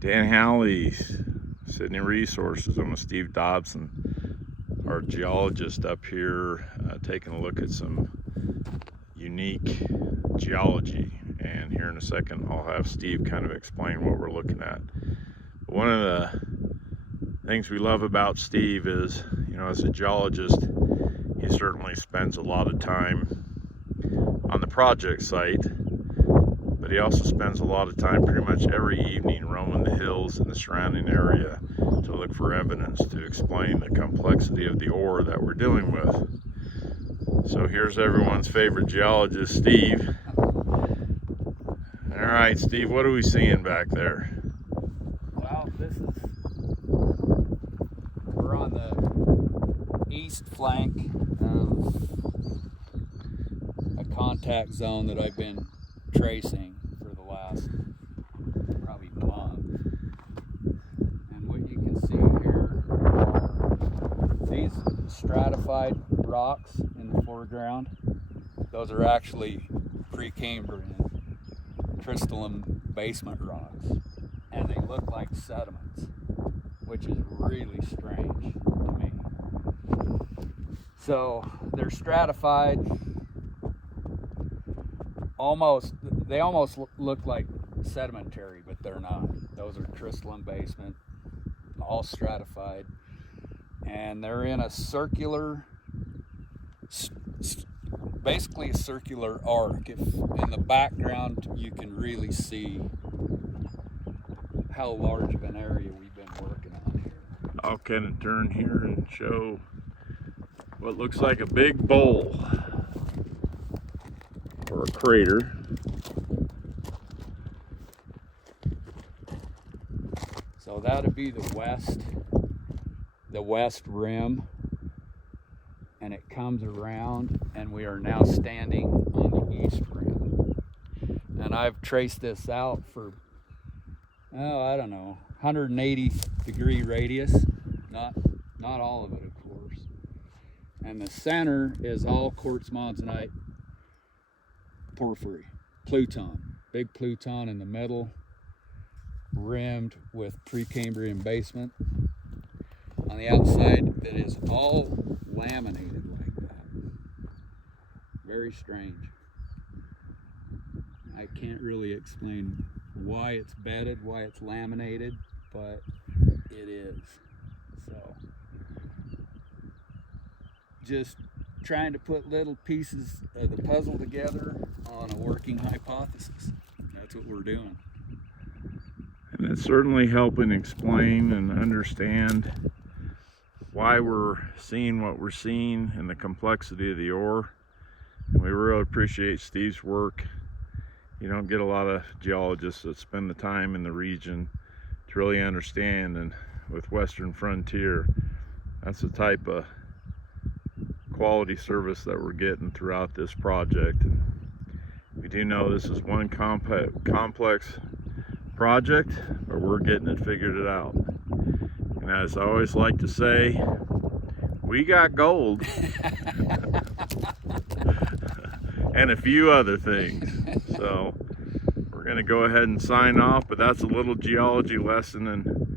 Dan Halley, Sydney Resources. I'm with Steve Dobson, our geologist up here, taking a look at some unique geology. And here in a second, I'll have Steve kind of explain what we're looking at. But one of the things we love about Steve is, you know, as a geologist, he certainly spends a lot of time on the project site, but he also spends a lot of time pretty much every evening roaming the hills in the surrounding area to look for evidence to explain the complexity of the ore that we're dealing with. So here's everyone's favorite geologist, Steve. All right, Steve, what are we seeing back there? Well, we're on the east flank of a contact zone that I've been tracing for the last probably month. And what you can see here are these stratified rocks in the foreground. Those are actually Precambrian crystalline basement rocks, and they look like sediments, which is really strange to me. So they're stratified, they almost look like sedimentary, but they're not. Those are crystalline basement, all stratified, and they're in a circular, basically a circular arc. If in the background you can really see how large of an area we've been working on here. I'll kind of turn here and show what looks like a big bowl or a crater. So that'd be the west rim, and it comes around, and we are now standing on the east rim. And I've traced this out for, I don't know, 180 degree radius, not all of it, of course. And the center is all quartz monzonite porphyry, pluton, big pluton in the middle, rimmed with Precambrian basement. On the outside, it is all laminated like that. Very strange. I can't really explain why it's bedded, why it's laminated, but it is. So, just trying to put little pieces of the puzzle together on a working hypothesis. That's what we're doing. And it's certainly helping explain and understand why we're seeing what we're seeing and the complexity of the ore. And we really appreciate Steve's work. You don't get a lot of geologists that spend the time in the region to really understand, and with Western Frontier, that's the type of quality service that we're getting throughout this project. And we do know this is one complex project, but we're getting it figured out. And as I always like to say, we got gold and a few other things. So we're going to go ahead and sign off, but that's a little geology lesson. And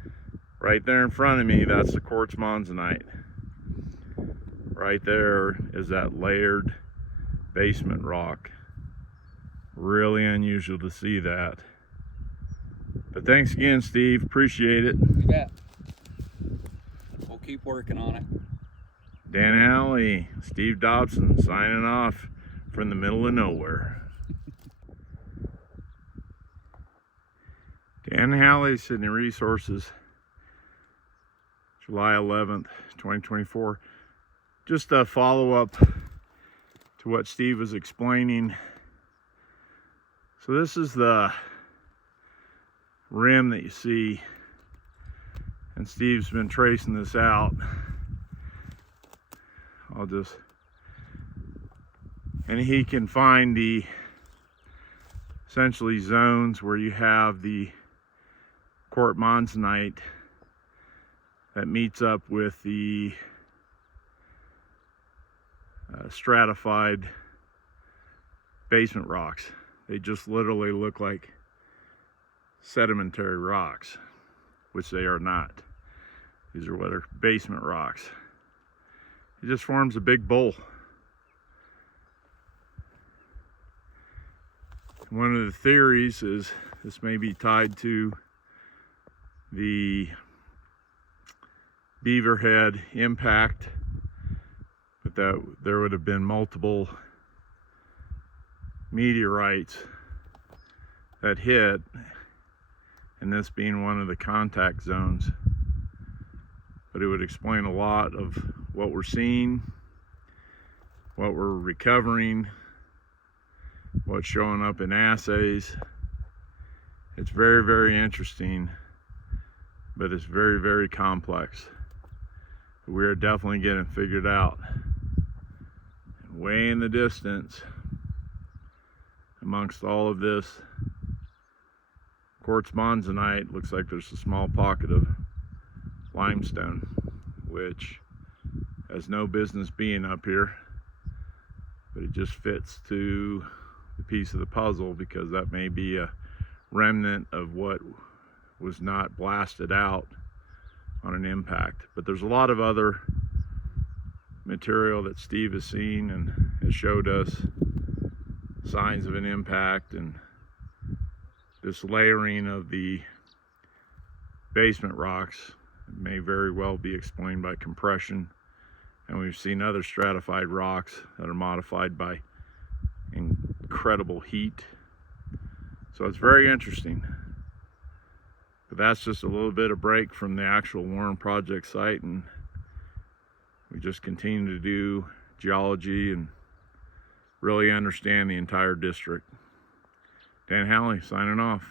right there in front of me, that's the quartz monzonite. Right there is that layered basement rock. Really unusual to see that. But thanks again, Steve. Appreciate it. You bet. We'll keep working on it. Dan Halley, Steve Dobson signing off from the middle of nowhere. Dan Halley, Sydney Resources, July 11th, 2024. Just a follow-up to what Steve was explaining. So this is the rim that you see, and Steve's been tracing this out. And he can find the essentially zones where you have the quartz monzonite that meets up with the stratified basement rocks. They just literally look like sedimentary rocks. which they are not. These are what are basement rocks. It just forms a big bowl. One of the theories is this may be tied to the Beaverhead impact, but that there would have been multiple meteorites that hit, and this being one of the contact zones. But it would explain a lot of what we're seeing, what we're recovering, what's showing up in assays. It's very, very interesting, but it's very, very complex. We are definitely getting figured out. And way in the distance, amongst all of this quartz monzonite, looks like there's a small pocket of limestone, which has no business being up here, but it just fits to the piece of the puzzle, because that may be a remnant of what was not blasted out on an impact. But there's a lot of other material that Steve has seen and has showed us signs of an impact, and this layering of the basement rocks may very well be explained by compression. And we've seen other stratified rocks that are modified by incredible heat. So it's very interesting. But that's just a little bit of break from the actual Warren project site, and we just continue to do geology and really understand the entire district. Dan Halley signing off.